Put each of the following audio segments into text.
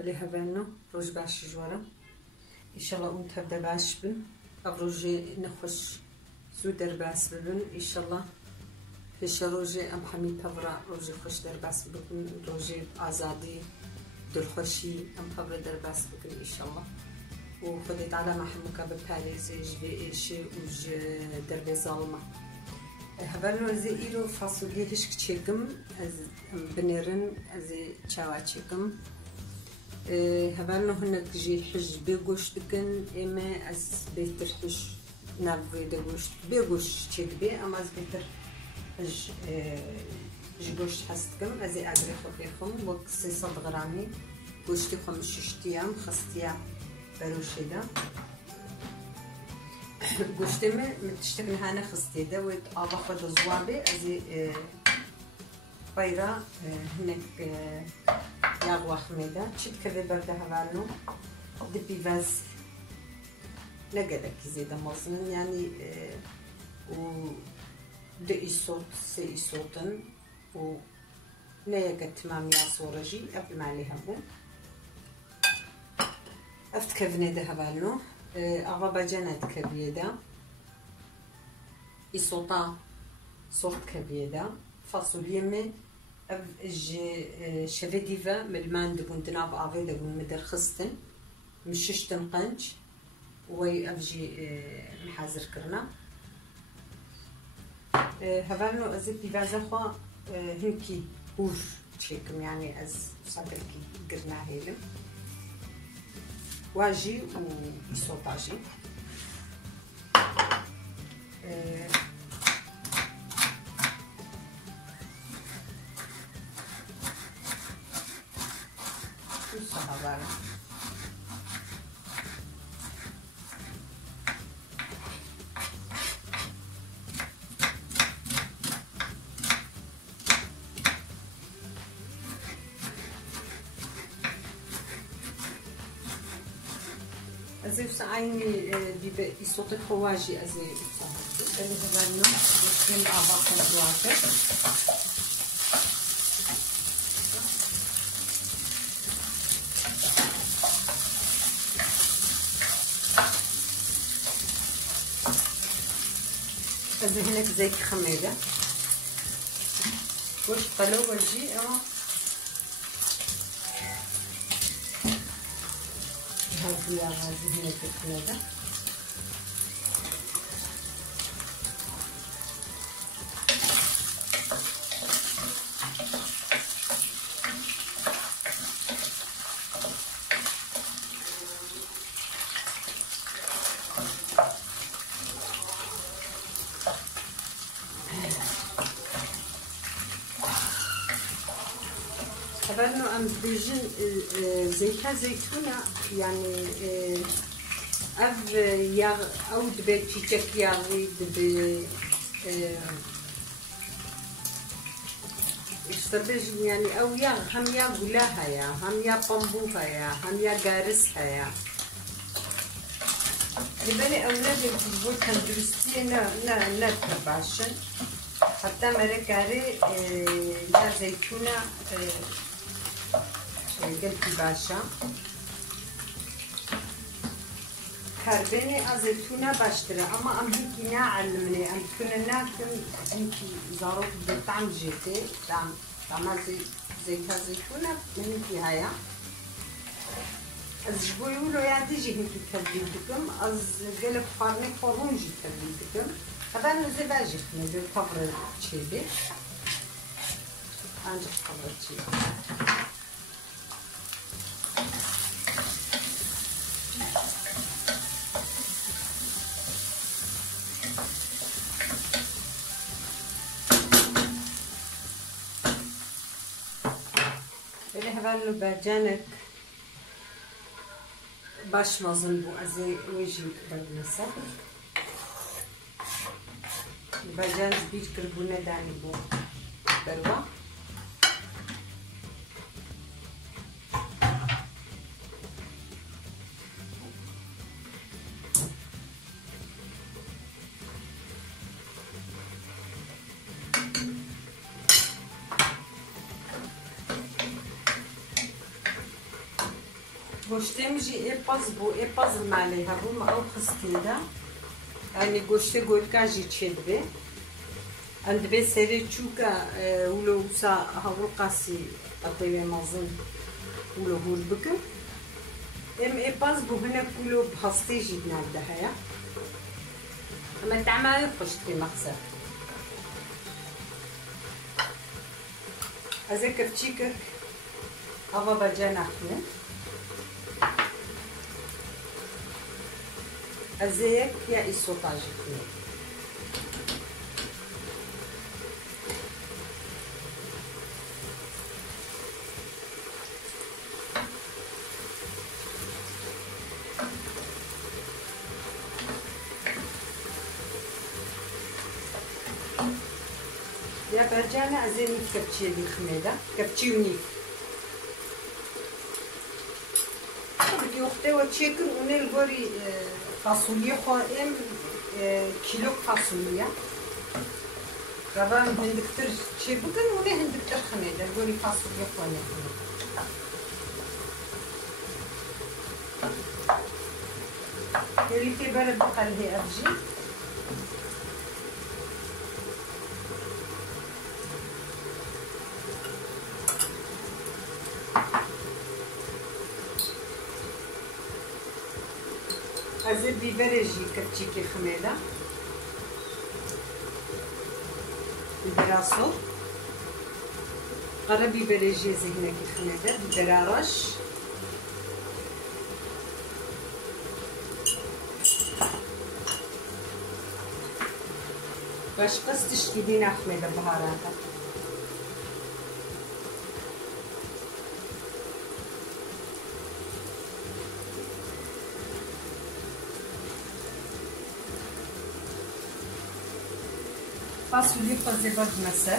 ولی هفنو روز باش جوارم إنشاء الله أنت تبدأ باش بن أبروجي نخش زود درباس ببن إنشاء الله هش روجي أم حميد تبرع روجي خوش درباس بكن روجي آزادي دلخوشي أم قبل درباس بكن إن شاء الله وخديت على محموكا بباريس جبي إيشي وج دربي ظالمة هبرنو زي إيرو فاصولية هش كتشيكم از بنيرن زي تشاوا تشيكم هبرنو هناك جي حج بيغوش دكن إما از بيتر حج نافي دغوش بيغوش تشيك بي أما از بيتر حج جوش حستكم أزي أجري خفيفهم وقت 600 غرامي گوشتی خم 6 ايام خستيا بروشي دا گوشتی متشتكن هانا خستي دا ويت آبا خد زوابي أزي بايرا هناك ياغوا خميدا تشد كذي برده هوالنو دبي فاز نقدك زيدا مصن يعني و دي صوت سي صوتن و نيجا تمام يا صورجي قبل ما عليها بون أفت كفني ده هبالنو أغابا جنات كبيدا يصوتا صوت كبيدا فاصوليا من أف شفديفا ملمان دبون دناب عافي دبون مدر خستن مششتن قنج وي أفجي محازر كرنا هبالنو أزي بيفازا خوا هنكي هور تشيكم يعني از صدركي قرنا هيلم واجي وصوتاجي وصهبارة أزي وسعيني بيبقى صوت الخواجي أزي اللي هبالنا وشين أعضاء الواقع أزي هناك زي خميدة وش قلو وجي هذه هنا الكنادة هبالنو أم بيجن زيتا زيتونة يعني أف ياغ أو دبي تشيك ياغي دبي اشتبج يعني أو ياغ هم يا غلاها يا هم يا بامبوها يا هم يا جارسها يا لبني أولاد الفوتبول تندرستي نا تباشن حتى مركاري لا زيتونة قلبي باشا كاربيني أزيتونة باشتري أما أم هيكي نعلمني أم كنا ناكل هيكي زاروك بطعم جيتي طعم زيتا زيتونة من هيكي هيا از جبو يقولو يا ديجي هيكي تبديدكم از قلب فارني فرونجي تبديدكم هذا نزباجي ندير طبر تشيبي عندك طبر تشيبي اللي هبالو باجانك باش مازن بو ازي ويجي بالنسا باجان بيت كربونة داني بو بروا گوشتم جی اپاز مالی هبوم او خستیده yani goşte goyka jî çedbe and be seri çuka ulo usa havul qasi ateve mazın ulo hur bikim em epaz bu hene ulo hastê jî navde heye ama tamamı xoş tê maqsad ez ê kevçîkek ava beca naxne Azek ya isotaj etmiyor. Ya bercane azeni kepçiye dikmeda, kepçi unik. Tabii yokta o çekin unel gori fasulye xoim kilo fasulye. Kavan hindiktir çebukan onu hindiktir xmeda, gori fasulye xoim. Gelite bere bakalhi avji. Hazır biberi jî kepçîkê ximêda bibera sol qara biberi jî zihnekê ximêda bibera reş başqa tiştî dî naximêda biharata fasulye fazla bakmasa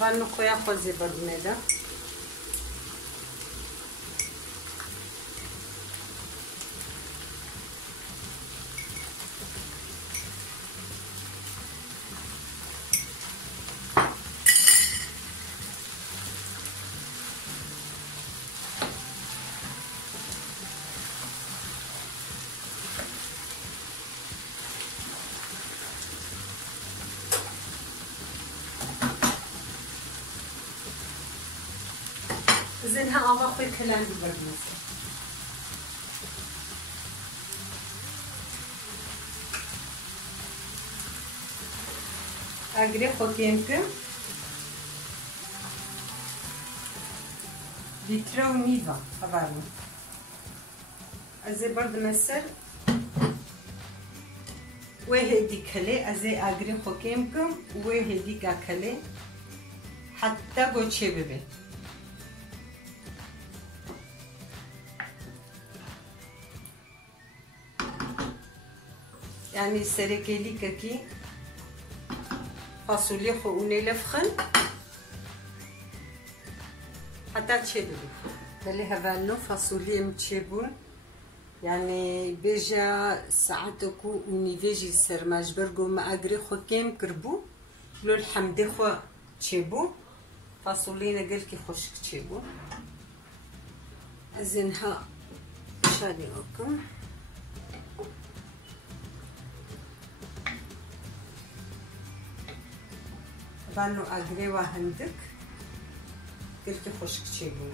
Vanno koya fazla bakmada زنها آوا خوی کلان ببرمست. اگری خوکیم که بیتره و میوه خبرم. از برد مصر و هدی کلی از اگری خوکیم که و هدی کلی حتی گوچه ببین. يعني سركيلي كاكي فاصوليا خوني لفخن حتى تشيبو بلي هفالنو فاصوليا متشيبون يعني بيجا ساعتكو وني فيجي سرماج برغو ما اغري خو كيم كربو لو الحمد خو تشيبو فاصولينا قلكي خوشك تشيبو ازنها شادي اوكم بانو اگری و هندک گلکی خشک چیبون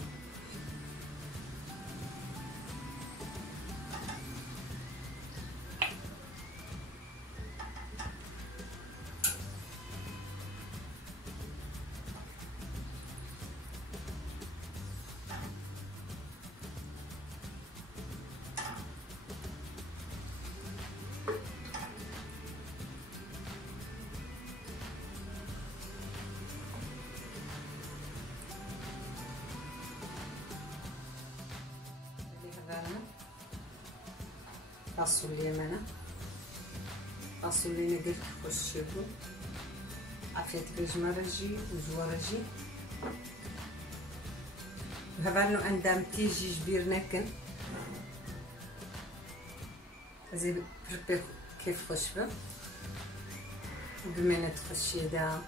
فاصوليا منا فاصوليا قلت خشبو عفيت بجمرجي وجورجي هبانو عندام تيجي جبير نكن زي بربي كيف خشبه بمنة خشي دا